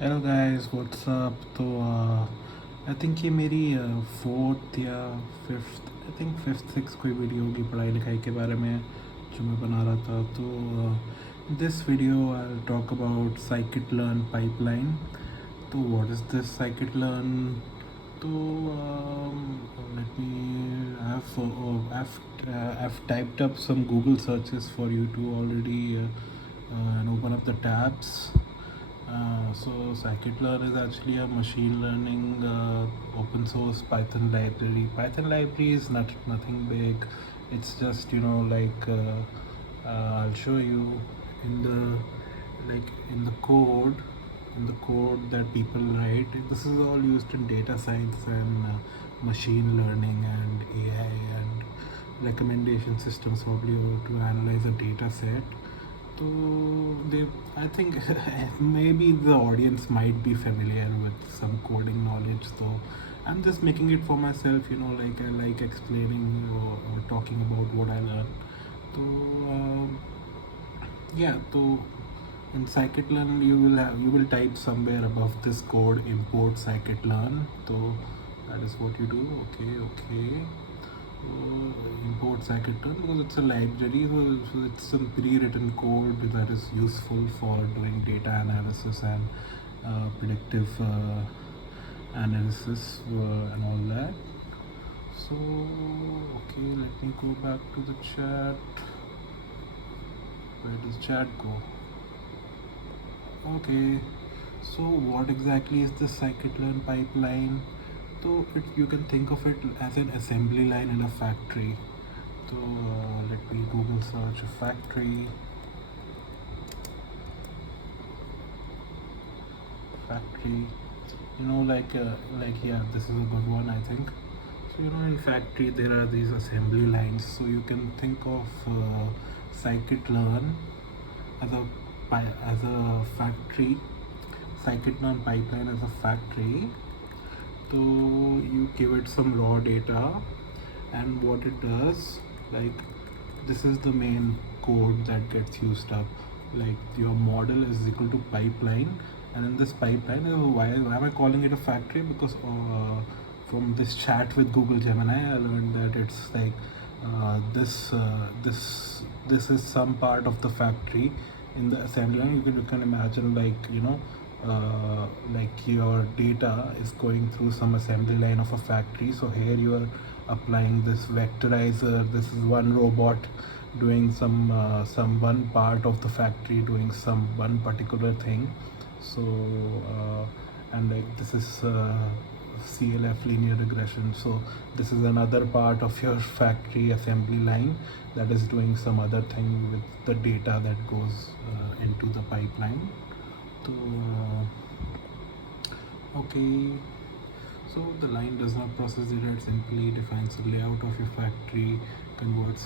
Hello guys what's up. तो I think ये मेरी फोर्थ या fifth, I think fifth six कोई वीडियो होगी पढ़ाई लिखाई के बारे में जो मैं बना रहा था। तो this video I talk about scikit learn pipeline. तो what is this scikit learn? तो let me I've typed up some Google searches for you to already and open up the tabs. So scikit-learn is actually a machine learning open source Python library. Python library is nothing big. It's just I'll show you in the code, that people write. This is all used in data science and machine learning and AI and recommendation systems probably to analyze a data set. So they, I think maybe the audience might be familiar with some coding knowledge. So I'm just making it for myself. Like I like explaining or talking about what I learned. So yeah. So in scikit-learn you will type somewhere above this code import scikit-learn. So that is what you do. Okay. Import scikit-learn because it's a library, so it's some pre-written code that is useful for doing data analysis and predictive analysis and all that. So okay, let me go back to the chat. Where does chat go? Okay, so what exactly is the scikit-learn pipeline? So you can think of it as an assembly line in a factory. So let me Google search a factory. Yeah, this is a good one, I think. So in factory there are these assembly lines. So you can think of scikit-learn as a factory, scikit-learn pipeline as a factory. So you give it some raw data, and what it does, like this is the main code that gets used up. Like your model is equal to pipeline, and in this pipeline, why am I calling it a factory? Because from this chat with Google Gemini, I learned that it's like this is some part of the factory in the assembly line. You can imagine, like your data is going through some assembly line of a factory. So here you are applying this vectorizer. This is one robot doing some one part of the factory doing some one particular thing. So and like this is CLF linear regression. So this is another part of your factory assembly line that is doing some other thing with the data that goes into the pipeline. So okay, so the line does not process data, it simply defines the layout of your factory, converts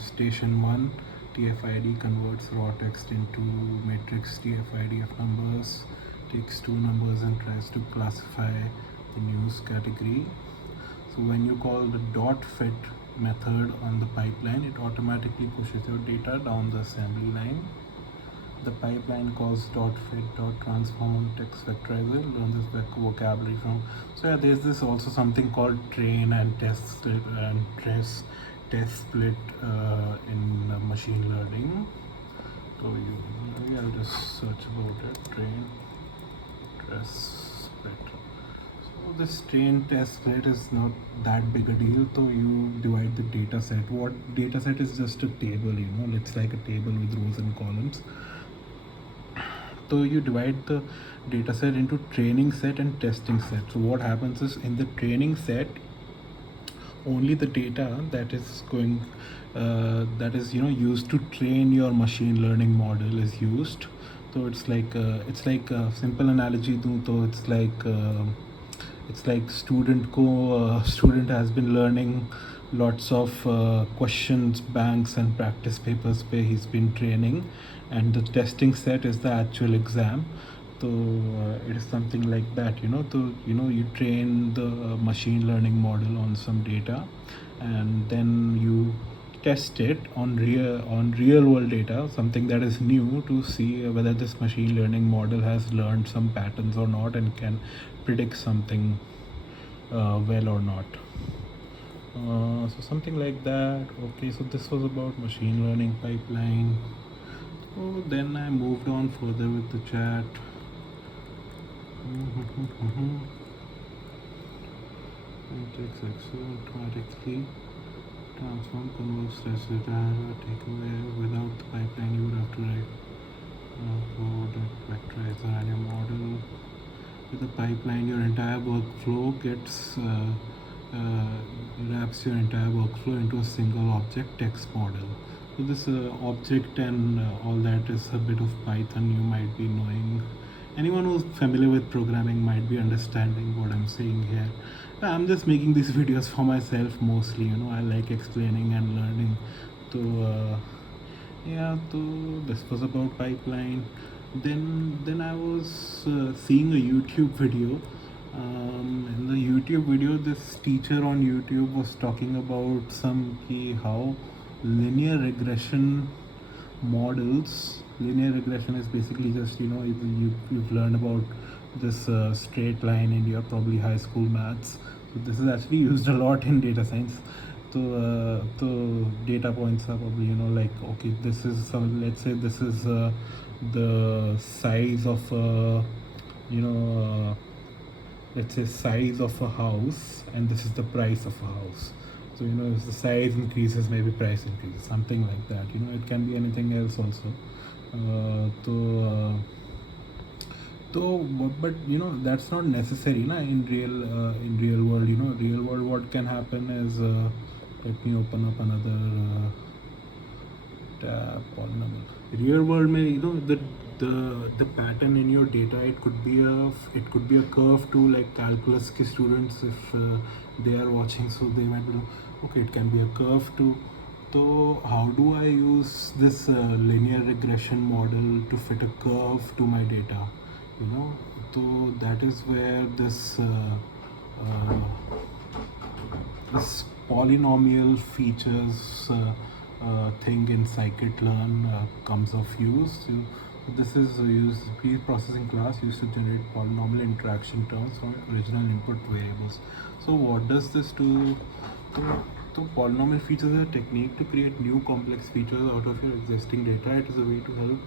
station 1 TF-ID, converts raw text into matrix TF-ID of numbers, takes two numbers and tries to classify the news category. So when you call the dot fit method on the pipeline, it automatically pushes your data down the assembly line. The pipeline calls .fit.transform on text vectorizer. Learn this vocabulary from. So yeah, there's this also something called train and test split and test split in machine learning. So maybe I'll just search about it. Train test split. So this train test split is not that big a deal. So you divide the data set. What data set is just a table, it's like a table with rows and columns. So you divide the data set into training set and testing set. So what happens is, in the training set, only the data that is going that is used to train your machine learning model is used. So it's like a simple analogy do so it's like student has been learning lots of questions banks and practice papers where he's been training, and the testing set is the actual exam. So it is something like that. You train the machine learning model on some data, and then you test it on real world data, something that is new, to see whether this machine learning model has learned some patterns or not and can predict something well or not. So something like that. Okay, so this was about machine learning pipeline. So then I moved on further with the chat. Takes automatically transform, converts test data, take away. Without the pipeline, you would have to write code that vectorize the random model. With the pipeline, your entire workflow gets wraps your entire workflow into a single object text model. So this object and all that is a bit of Python you might be knowing. Anyone who's familiar with programming might be understanding what I'm saying here. I'm just making these videos for myself mostly, you know. I like explaining and learning. So yeah, so this was about pipeline. Then I was seeing a YouTube video. In the YouTube video, this teacher on YouTube was talking about some key how linear regression models. Linear regression is basically just, you know, you've learned about this straight line in your probably high school maths. So this is actually used a lot in data science. So data points are probably, you know, like, okay, this is some, let's say this is the size of let's say size of a house, and this is the price of a house. So, you know, if the size increases, maybe price increases, something like that. You know, it can be anything else also. But you know, that's not necessary na, in real world. You know, real world, what can happen is let me open up another tab. Polynomial. Real world may, you know, the pattern in your data, it could be a curve to, like, calculus ke students, if they are watching, so they might be, okay, it can be a curve too. So how do I use this linear regression model to fit a curve to my data? You know, so that is where this this polynomial features thing in Scikit learn comes of use. So this is used pre-processing class used to generate polynomial interaction terms from original input variables. So what does this do? So polynomial features are a technique to create new complex features out of your existing data. It is a way to help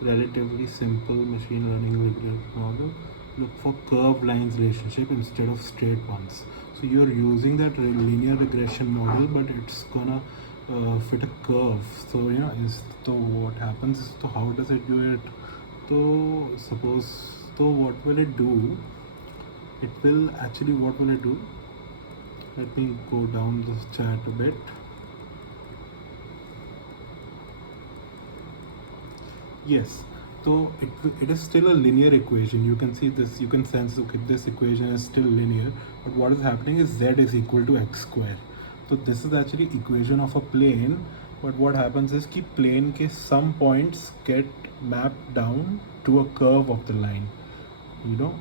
relatively simple machine learning model look for curved lines relationship instead of straight ones. So you're using that linear regression model, but it's gonna fit a curve. So you know, so what happens is, so how does it do it? So suppose, so what will it do? It will actually, what will it do? Let me go down this chat a bit. Yes, so it is still a linear equation. You can see this, you can sense, okay, this equation is still linear, but what is happening is z is equal to x square. So this is actually equation of a plane, but what happens is कि plane के some points get mapped down to a curve of the line, you know.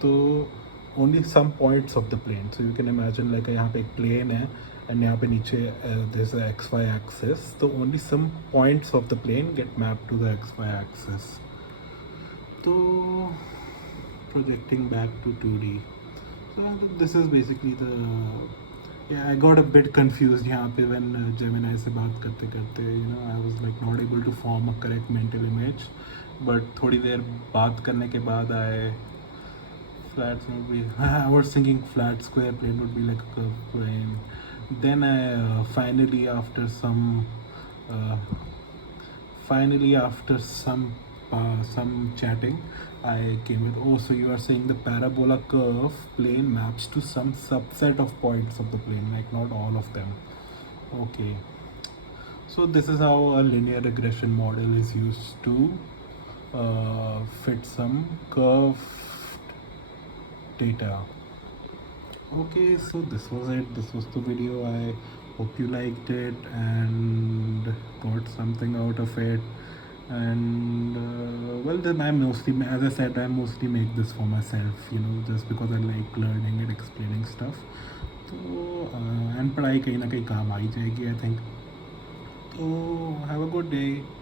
So only some points of the plane. So you can imagine, like, यहाँ पे एक plane है and यहाँ पे नीचे there's a xy axis. So only some points of the plane get mapped to the xy axis. So projecting back to 2D. So this is basically the, yeah, I got a bit confused यहाँ पे when Gemini से बात करते करते, you know, I was like not able to form a correct mental image, but थोड़ी देर बात करने के बाद flats would be I was thinking flat square plane would be like a curved plane. Then I finally after some chatting, I came with, oh, so you are saying the parabola curve plane maps to some subset of points of the plane, like not all of them. Okay, so this is how a linear regression model is used to fit some curved data. Okay, so this was it. This was the video. I hope you liked it and got something out of it. And well, then I mostly, as I said, I mostly make this for myself, you know, just because I like learning and explaining stuff. So and पढ़ाई कहीं ना कहीं काम आ ही जाएगी, I think. So have a good day.